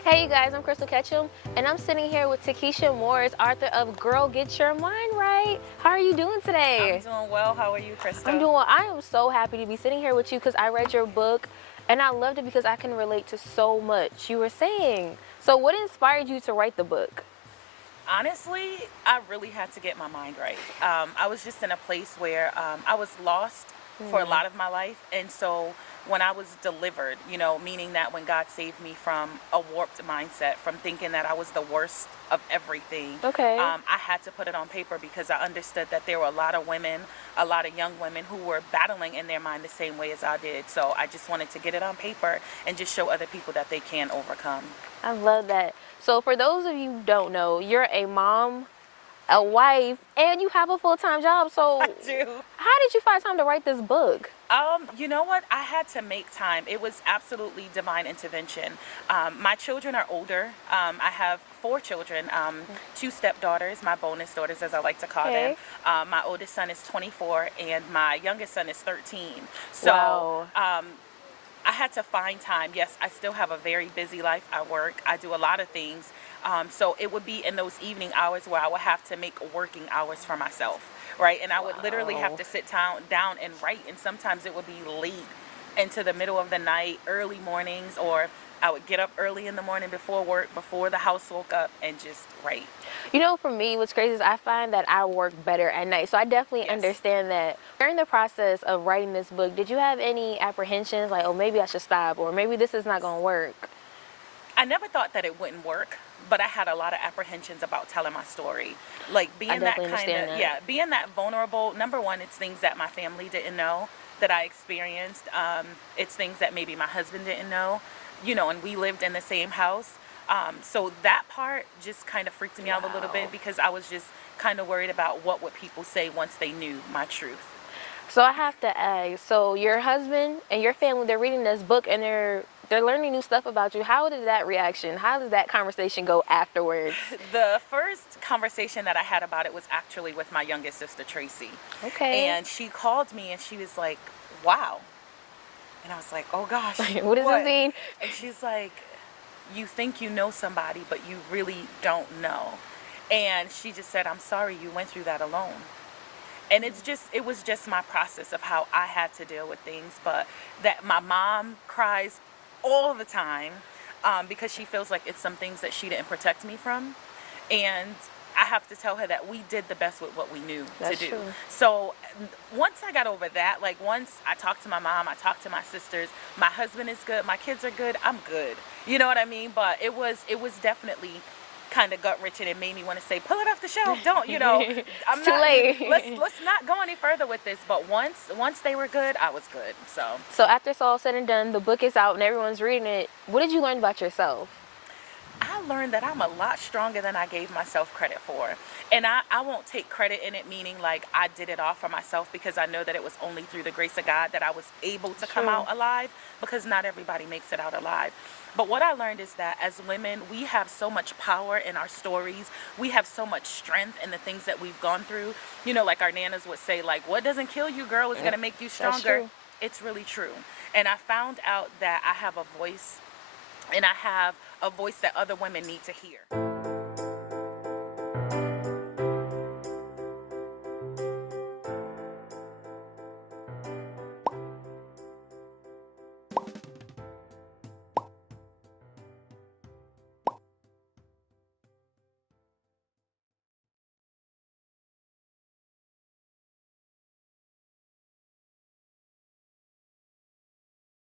Hey you guys, I'm Krystal Ketcham, and I'm sitting here with Tikisha Morris, author of Girl Get Your Mind Right. How are you doing today? I'm doing well. How are you, Krystal? I am so happy to be sitting here with you because I read your book and I loved it because I can relate to so much you were saying. So what inspired you to write the book? Honestly, I really had to get my mind right. I was just in a place where I was lost for a lot of my life. And so when I was delivered, meaning that when God saved me from a warped mindset, from thinking that I was the worst of everything, Okay. I had to put it on paper because I understood that there were a lot of women, a lot of young women who were battling in their mind the same way as I did. So I just wanted to get it on paper and just show other people that they can overcome. I love that. So for those of you who don't know, you're a mom, a wife, and you have a full-time job. So I do. how did you find time to write this book? You know what? I had to make time. It was absolutely divine intervention. My children are older. I have 4 children, 2 stepdaughters, my bonus daughters, as I like to call them. Okay. My oldest son is 24, and my youngest son is 13. So Wow. I had to find time. Yes, I still have a very busy life. I work. I do a lot of things. So it would be in those evening hours where I would have to make working hours for myself, right? And I would literally have to sit down and write. And sometimes it would be late into the middle of the night, early mornings, or I would get up early in the morning before work, before the house woke up, and just write. You know, for me, what's crazy is I find that I work better at night. So I definitely Yes. understand that. During the process of writing this book, did you have any apprehensions like, oh, maybe I should stop, or maybe this is not going to work? I never thought that it wouldn't work, but I had a lot of apprehensions about telling my story. Like being that definitely kind understand of, that. yeah, being that vulnerable. Number one, it's things that my family didn't know that I experienced. It's things that maybe my husband didn't know, and we lived in the same house. So that part just kind of freaked me out a little Wow. bit because I was just kind of worried about what would people say once they knew my truth. So I have to ask, so your husband and your family, they're reading this book and they're learning new stuff about you. How did that reaction, how did that conversation go afterwards? The first conversation that I had about it was actually with my youngest sister, Tracy. Okay. And she called me and she was like, wow. And I was like, oh gosh. What does this mean? And she's like, you think you know somebody, but you really don't know. And she just said, I'm sorry you went through that alone. And it was just my process of how I had to deal with things. But that my mom cries all the time because she feels like it's some things that she didn't protect me from. And I have to tell her that we did the best with what we knew That's to do. true. So once I got over that, like once I talked to my mom, I talked to my sisters, my husband is good, my kids are good, I'm good. You know what I mean? But it was definitely kind of gut wrenching. It made me want to say, pull it off the shelf. Don't, I'm It's too not late. let's not go any further with this. But once they were good, I was good. So after it's all said and done, the book is out and everyone's reading it. What did you learn about yourself? I learned that I'm a lot stronger than I gave myself credit for. And I won't take credit in it, meaning like I did it all for myself, because I know that it was only through the grace of God that I was able to come out alive, because not everybody makes it out alive. But what I learned is that as women, we have so much power in our stories. We have so much strength in the things that we've gone through. Like our nanas would say, like, what doesn't kill you, girl, is going to make you stronger. That's true. It's really true. And I found out that I have a voice, and I have a voice that other women need to hear.